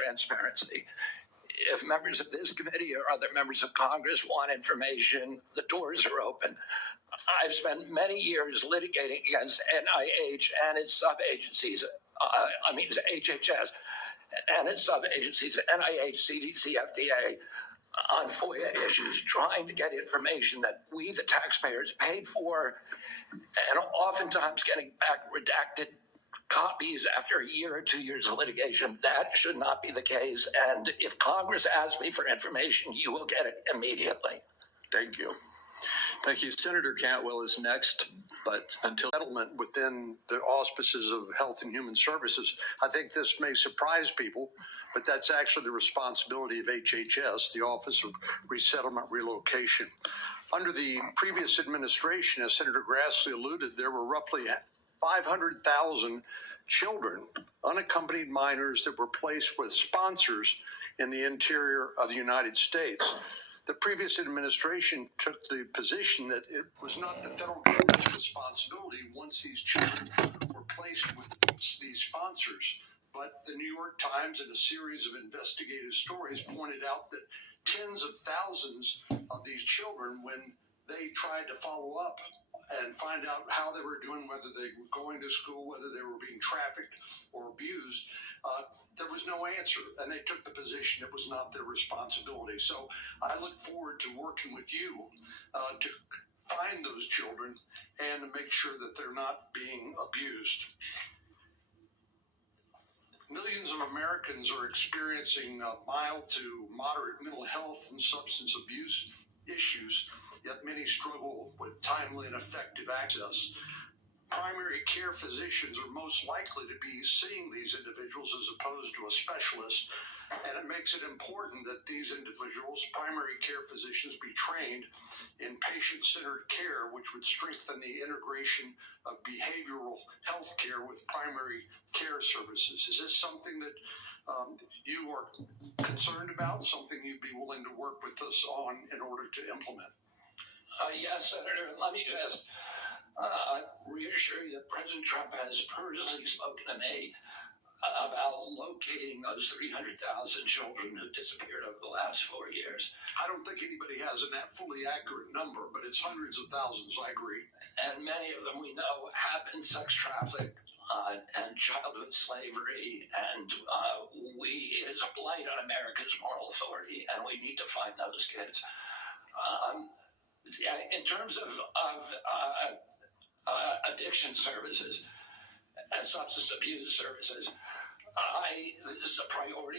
transparency. If members of this committee or other members of Congress want information, the doors are open. I've spent many years litigating against NIH and its sub-agencies, HHS and its sub-agencies, NIH, CDC, FDA, on FOIA issues, trying to get information that we, the taxpayers, paid for, and oftentimes getting back redacted copies after a year or 2 years of litigation. That should not be the case. And if Congress asks me for information, you will get it immediately. Thank you. Thank you. Senator Cantwell is next, but until settlement within the auspices of Health and Human Services, I think this may surprise people, but that's actually the responsibility of HHS, the Office of Resettlement Relocation. Under the previous administration, as Senator Grassley alluded, there were roughly 500,000 children, unaccompanied minors, that were placed with sponsors in the interior of the United States. The previous administration took the position that it was not the federal government's responsibility once these children were placed with these sponsors. But the New York Times and a series of investigative stories pointed out that tens of thousands of these children, when they tried to follow up and find out how they were doing, whether they were going to school, whether they were being trafficked or abused, there was no answer. And they took the position it was not their responsibility. So I look forward to working with you to find those children and to make sure that they're not being abused. Millions of Americans are experiencing mild to moderate mental health and substance abuse issues, yet many struggle with timely and effective access. Primary care physicians are most likely to be seeing these individuals as opposed to a specialist, and it makes it important that these individuals, primary care physicians, be trained in patient-centered care, which would strengthen the integration of behavioral health care with primary care services. Is this something that you are concerned about, something you'd be willing to work with us on in order to implement? Yes, Senator. Let me just reassure you that President Trump has personally spoken to me about locating those 300,000 children who disappeared over the last 4 years. I don't think anybody has a fully accurate number, but it's hundreds of thousands, I agree. And many of them we know have been sex trafficked and childhood slavery, and it is a blight on America's moral authority, and we need to find those kids. In terms of addiction services and substance abuse services, this is a priority